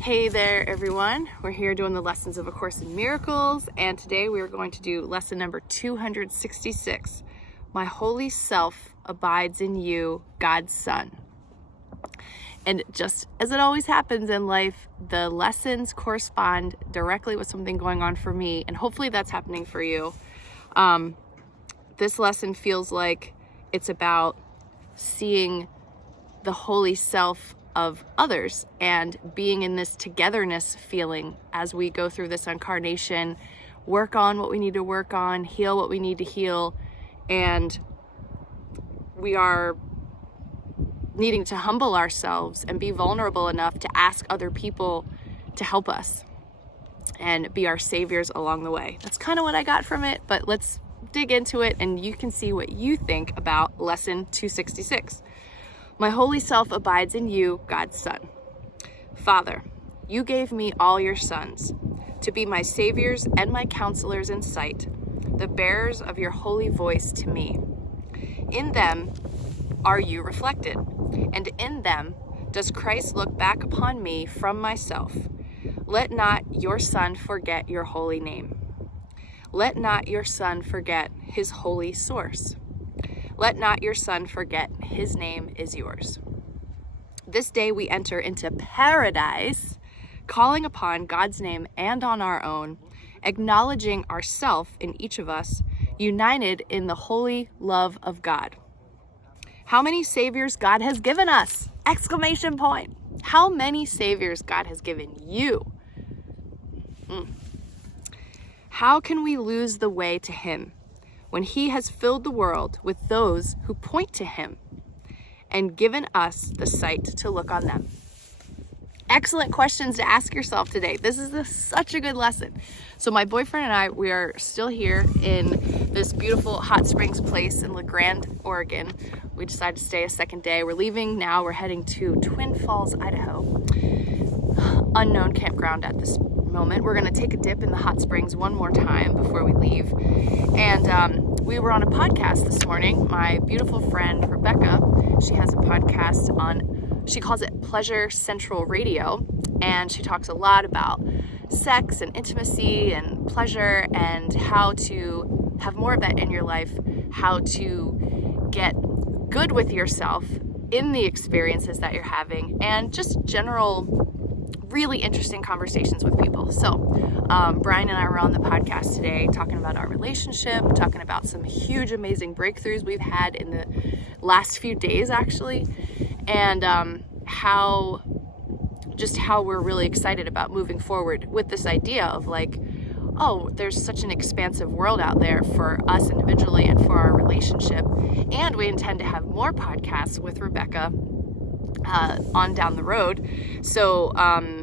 Hey there, everyone. We're here doing the lessons of A Course in Miracles, and today we are going to do lesson number 266. My holy self abides in you, God's Son. And just as it always happens in life, the lessons correspond directly with something going on for me, and hopefully that's happening for you. This lesson feels like it's about seeing the holy self of others and being in this togetherness feeling as we go through this incarnation, work on what we need to work on, heal what we need to heal, and we are needing to humble ourselves and be vulnerable enough to ask other people to help us and be our saviors along the way. That's kind of what I got from it, but let's dig into it and you can see what you think about lesson 266. My holy self abides in you, God's Son. Father, you gave me all your sons to be my saviors and my counselors in sight, the bearers of your holy voice to me. In them are you reflected, and in them does Christ look back upon me from myself. Let not your Son forget your holy name. Let not your Son forget his holy source. Let not your Son forget his name is yours. This day we enter into paradise, calling upon God's name and on our own, acknowledging ourself in each of us, united in the holy love of God. How many saviors God has given us! Exclamation point! How many saviors God has given you? How can we lose the way to him when he has filled the world with those who point to him and given us the sight to look on them? Excellent questions to ask yourself today. This is such a good lesson. So my boyfriend and I, we are still here in this beautiful hot springs place in La Grande, Oregon. We decided to stay a second day. We're leaving now. We're heading to Twin Falls, Idaho. Unknown campground at this moment. We're going to take a dip in the hot springs one more time before we leave. And we were on a podcast this morning. My beautiful friend Rebecca, she has a podcast on, she calls it Pleasure Central Radio, and she talks a lot about sex and intimacy and pleasure and how to have more of that in your life, how to get good with yourself in the experiences that you're having, and just general really interesting conversations with people. So Brian and I were on the podcast today talking about our relationship, talking about some huge, amazing breakthroughs we've had in the last few days, actually, and how we're really excited about moving forward with this idea of like, oh, there's such an expansive world out there for us individually and for our relationship. And we intend to have more podcasts with Rebecca on down the road. So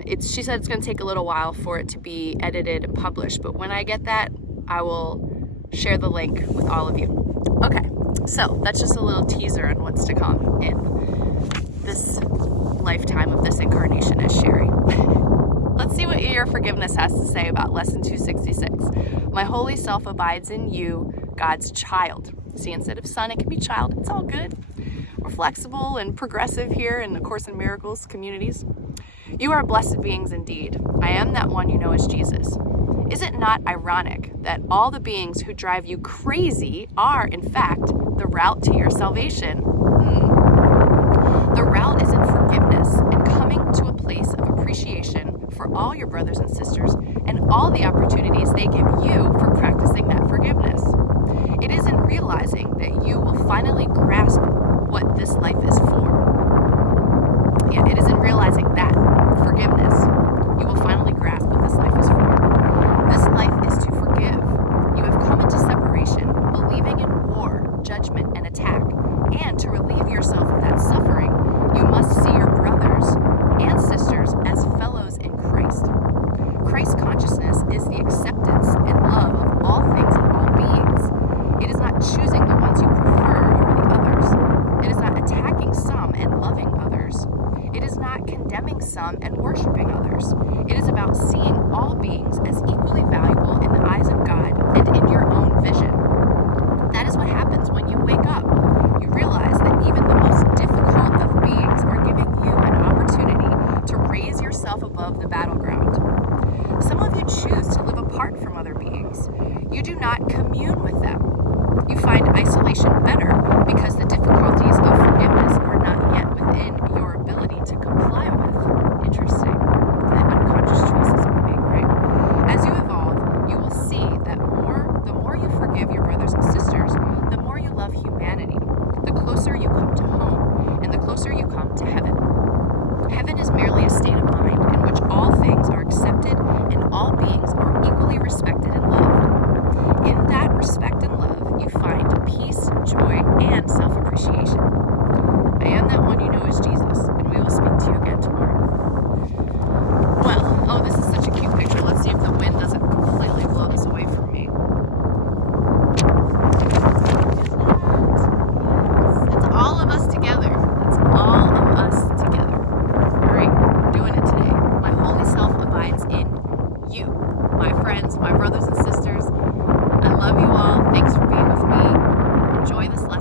she said it's going to take a little while for it to be edited and published, but when I get that, I will share the link with all of you. Okay, so that's just a little teaser on what's to come in this lifetime of this incarnation as Sherry. Let's see what your forgiveness has to say about lesson 266. My holy self abides in you, God's child. See, instead of son, it can be child. It's all good. We're flexible and progressive here in the Course in Miracles communities. You are blessed beings indeed. I am that one you know as Jesus. Is it not ironic that all the beings who drive you crazy are, in fact, the route to your salvation? The route is in forgiveness and coming to a place of appreciation for all your brothers and sisters and all the opportunities they give you for practicing that forgiveness. It is in realizing that you will finally grasp what this life is for. Yeah, it is in realizing that forgiveness, you will finally grasp what this life is for. This life is to forgive. You have come into separation, believing in war, judgment, and attack. And to relieve yourself of that suffering, you must see your brothers and sisters as fellows in Christ. Christ consciousness is the acceptance and love of all things and all beings. It is not choosing the ones you prefer over the others. It is not attacking some and loving others. It is not condemning some and worshiping others. It is about seeing all beings as equally valuable in the eyes of God and in your own vision. That is what happens when you wake up. You realize that even the most difficult of beings are giving you an opportunity to raise yourself yourself above the battleground. Some of you choose to live apart from other beings. You do not commune with them. You find isolation better because the difficulties of forgiveness are not yet within your ability to comply with. Interesting. The unconscious choices we make, right? As you evolve, you will see that the more you forgive your brothers and sisters, the more you love humanity, the closer you come to home, and the closer you come to heaven. Heaven is merely a state of mind in which all things are accepted and all beings are equally respected and loved. In that respect and love, you find peace, joy, and self-appreciation. I am that one you know as Jesus, and we will speak to you again tomorrow. Well, oh, this is such a cute picture. Let's see if the wind doesn't completely blow this away from me. It's all of us together. It's all of us together. All right, we're doing it today. My holy self abides in you, my friends, my brothers and sisters. I love you all. Thanks for being with me. Enjoy this lesson.